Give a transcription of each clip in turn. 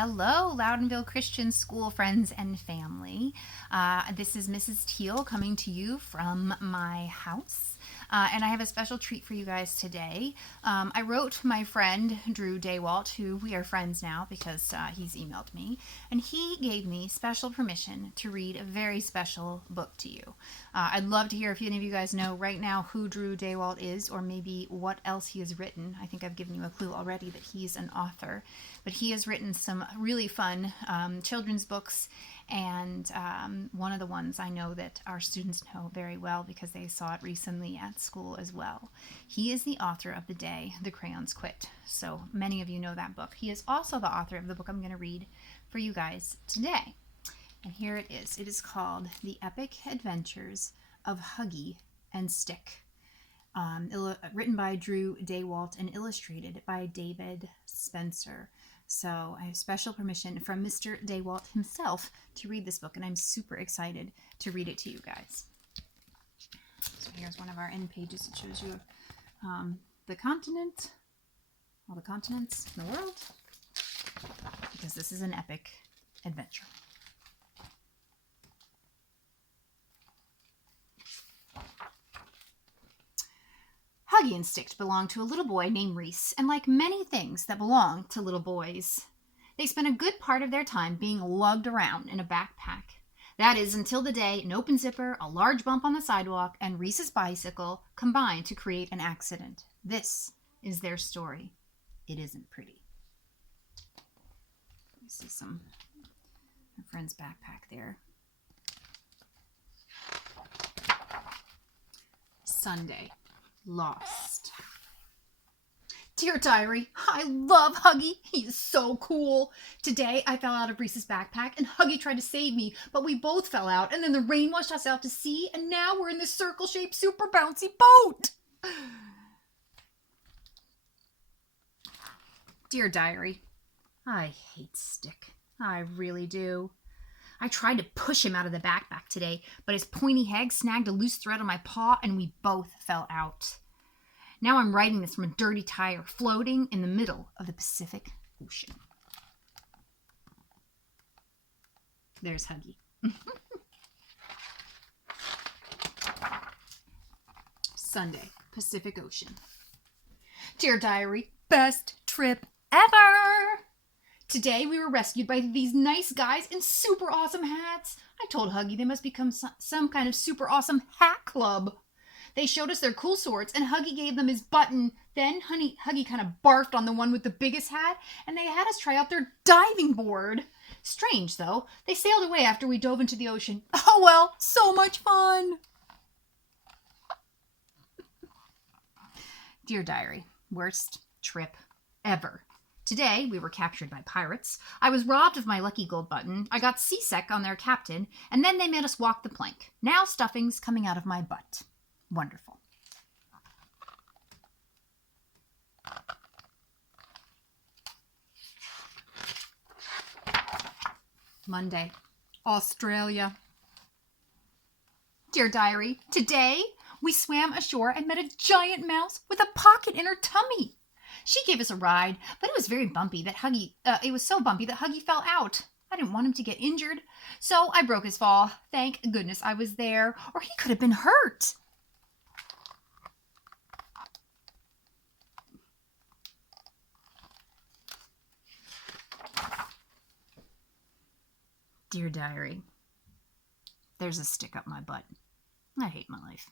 Hello, Loudonville Christian School friends and family. This is Mrs. Teal coming to you from my house. And I have a special treat for you guys today. I wrote my friend Drew Daywalt, who we are friends now because he's emailed me, and he gave me special permission to read a very special book to you. I'd love to hear if any of you guys know right now who Drew Daywalt is, or maybe what else he has written. I think I've given you a clue already that he's an author, but he has written some really fun children's books, and one of the ones I know that our students know very well because they saw it recently at school as well. He is the author of The Day the Crayons Quit, so many of you know that book. He is also the author of the book I'm going to read for you guys today, and here it is. It is called The Epic Adventures of Huggie and Stick, written by Drew Daywalt and illustrated by David Spencer. So I have special permission from Mr. Daywalt himself to read this book, and I'm super excited to read it to you guys. So here's one of our end pages. It shows you the continent, all the continents in the world, because this is an epic adventure. Huggie and Stick belonged to a little boy named Reese, and like many things that belong to little boys, they spent a good part of their time being lugged around in a backpack. That is, until the day an open zipper, a large bump on the sidewalk, and Reese's bicycle combined to create an accident. This is their story. It isn't pretty. You see some my friend's backpack there. Sunday. Lost. Dear Diary, I love Huggie. He is so cool. Today I fell out of Reese's backpack and Huggie tried to save me, but we both fell out and then the rain washed us out to sea and now we're in this circle-shaped super bouncy boat. Dear Diary, I hate Stick. I really do. I tried to push him out of the backpack today, but his pointy head snagged a loose thread on my paw and we both fell out. Now I'm writing this from a dirty tire floating in the middle of the Pacific Ocean. There's Huggie. Sunday, Pacific Ocean. Dear Diary, best trip ever! Today we were rescued by these nice guys in super awesome hats. I told Huggie they must become some kind of super awesome hat club. They showed us their cool swords and Huggie gave them his button. Then Huggie kind of barfed on the one with the biggest hat and they had us try out their diving board. Strange though, they sailed away after we dove into the ocean. Oh well, so much fun. Dear Diary, worst trip ever. Today, we were captured by pirates. I was robbed of my lucky gold button. I got seasick on their captain, and then they made us walk the plank. Now stuffing's coming out of my butt. Wonderful. Monday, Australia. Dear Diary, today we swam ashore and met a giant mouse with a pocket in her tummy. She gave us a ride, but it was very bumpy that it was so bumpy that Huggie fell out. I didn't want him to get injured, so I broke his fall. Thank goodness I was there, or he could have been hurt. Dear Diary, there's a stick up my butt. I hate my life.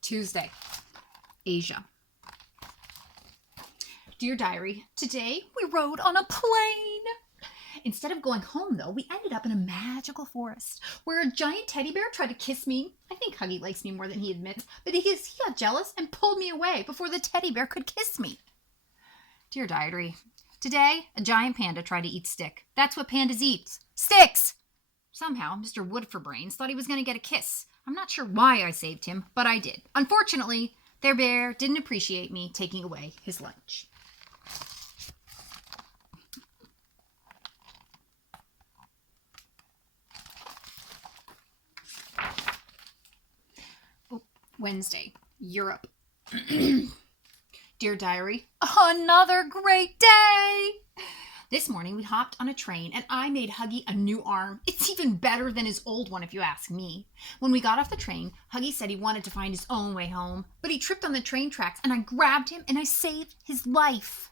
Tuesday, Asia. Dear Diary, today we rode on a plane. Instead of going home, though, we ended up in a magical forest where a giant teddy bear tried to kiss me. I think Huggie likes me more than he admits, but he got jealous and pulled me away before the teddy bear could kiss me. Dear Diary, today a giant panda tried to eat Stick. That's what pandas eat. Sticks! Somehow, Mr. Woodforbrains thought he was going to get a kiss. I'm not sure why I saved him, but I did. Unfortunately, their bear didn't appreciate me taking away his lunch. Wednesday, Europe. Dear Diary, another great day! This morning we hopped on a train and I made Huggie a new arm. It's even better than his old one if you ask me. When we got off the train, Huggie said he wanted to find his own way home, but he tripped on the train tracks and I grabbed him and I saved his life.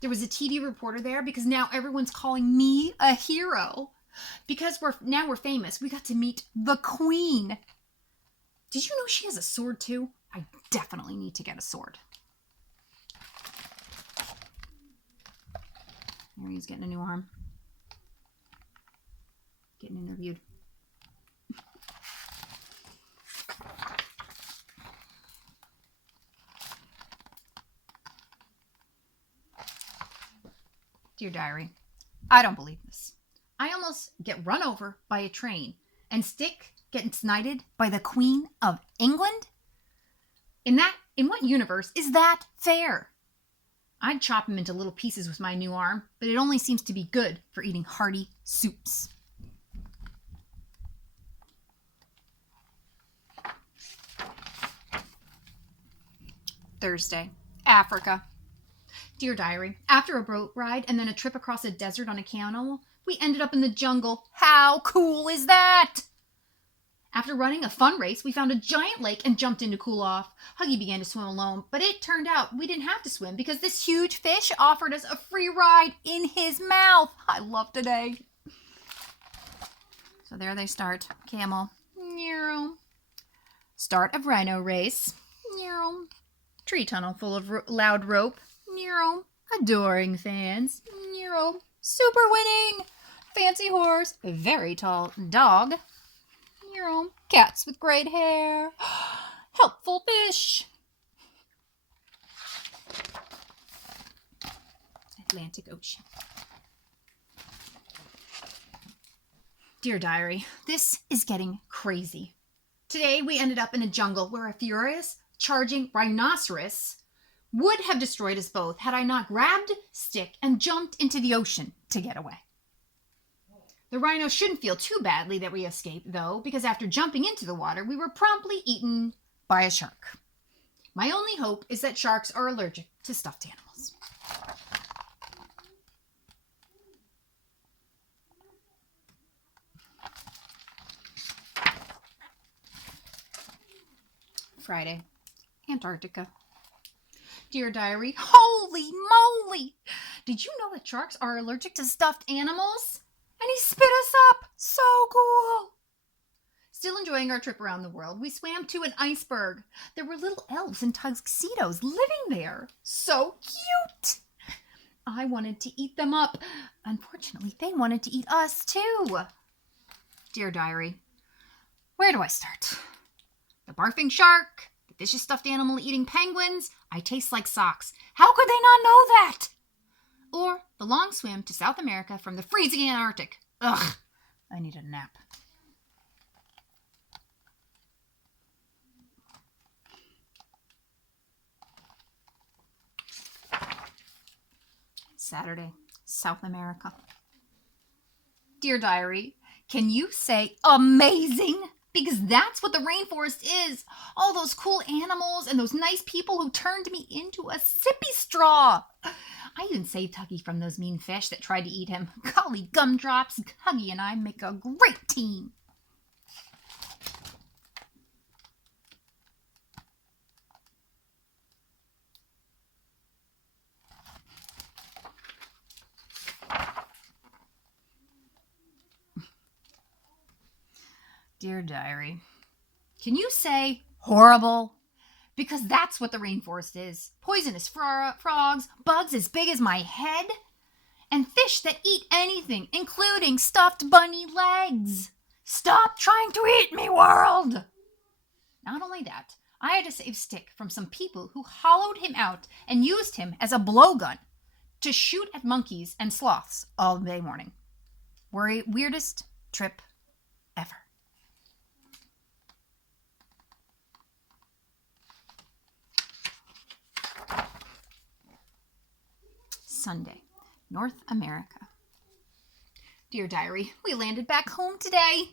There was a TV reporter there because now everyone's calling me a hero. Because we're famous, we got to meet the Queen. Did you know she has a sword too? I definitely need to get a sword. There he's getting a new arm. Getting interviewed. Dear Diary, I don't believe this. I almost get run over by a train and Stick gets knighted by the Queen of England? In what universe is that fair? I'd chop him into little pieces with my new arm, but it only seems to be good for eating hearty soups. Thursday, Africa. Dear Diary, after a boat ride and then a trip across a desert on a camel, we ended up in the jungle. How cool is that? After running a fun race, we found a giant lake and jumped in to cool off. Huggie began to swim alone, but it turned out we didn't have to swim because this huge fish offered us a free ride in his mouth. I love today. So there they start. Camel. Start of rhino race. Tree tunnel full of loud rope. Adoring fans. Super winning. Fancy horse. Very tall dog. Cats with great hair. Helpful fish. Atlantic Ocean. Dear Diary, this is getting crazy. Today we ended up in a jungle where a furious, charging rhinoceros would have destroyed us both had I not grabbed Stick and jumped into the ocean to get away. The rhino shouldn't feel too badly that we escaped, though, because after jumping into the water, we were promptly eaten by a shark. My only hope is that sharks are allergic to stuffed animals. Friday, Antarctica. Dear Diary, holy moly! Did you know that sharks are allergic to stuffed animals? And he spit us up. So cool. Still enjoying our trip around the world, we swam to an iceberg. There were little elves in tuxedos living there. So cute. I wanted to eat them up. Unfortunately, they wanted to eat us too. Dear Diary, where do I start? The barfing shark, the vicious stuffed animal eating penguins. I taste like socks. How could they not know that? Or the long swim to South America from the freezing Antarctic. Ugh, I need a nap. Saturday, South America. Dear Diary, can you say amazing? Because that's what the rainforest is. All those cool animals and those nice people who turned me into a sippy straw. I even saved Huggie from those mean fish that tried to eat him. Golly gumdrops, Huggie and I make a great team. Dear Diary, can you say horrible? Because that's what the rainforest is. Poisonous frogs, bugs as big as my head, and fish that eat anything, including stuffed bunny legs. Stop trying to eat me, world! Not only that, I had to save Stick from some people who hollowed him out and used him as a blowgun to shoot at monkeys and sloths all day morning. Weirdest trip ever. Sunday, North America. Dear Diary, we landed back home today.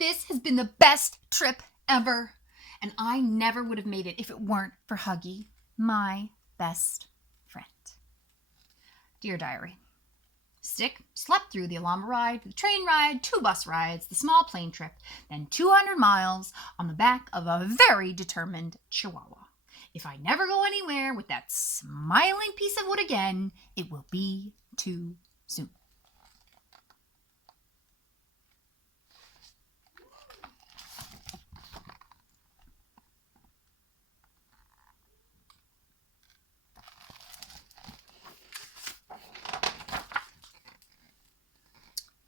This has been the best trip ever. and I never would have made it if it weren't for Huggie, my best friend. Dear Diary, Stick slept through the Alhambra ride, the train ride, 2 bus rides, the small plane trip, then 200 miles on the back of a very determined Chihuahua. If I never go anywhere with that smiling piece of wood again, it will be too soon.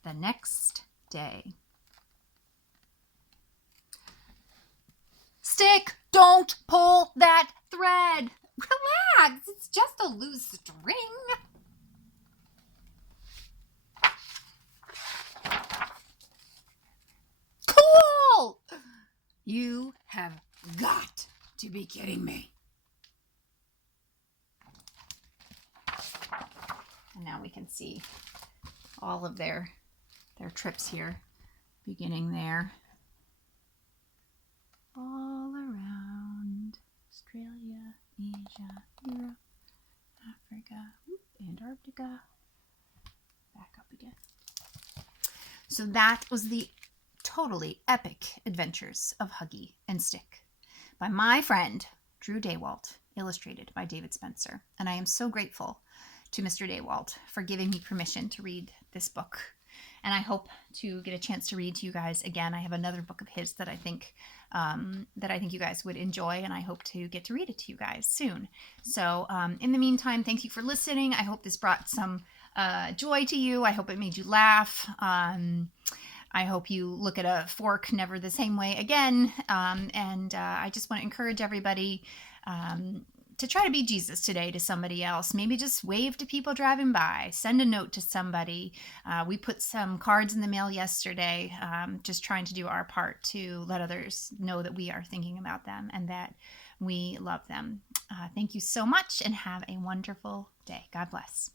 The next day. Stick, don't pull that thread. Relax, it's just a loose string. Cool! You have got to be kidding me. And now we can see all of their trips here, beginning there, all around Australia, Asia, Europe, Africa, Antarctica, back up again. So that was the totally epic adventures of Huggie and Stick by my friend Drew Daywalt, illustrated by David Spencer. And I am so grateful to Mr. Daywalt for giving me permission to read this book. And I hope to get a chance to read to you guys again. I have another book of his that I think you guys would enjoy, and I hope to get to read it to you guys soon. So in the meantime, thank you for listening. I hope this brought some joy to you. I hope it made you laugh. I hope you look at a fork never the same way again. And I just want to encourage everybody to try to be Jesus today to somebody else. Maybe just wave to people driving by, send a note to somebody. We put some cards in the mail yesterday, just trying to do our part to let others know that we are thinking about them and that we love them. Thank you so much and have a wonderful day. God bless.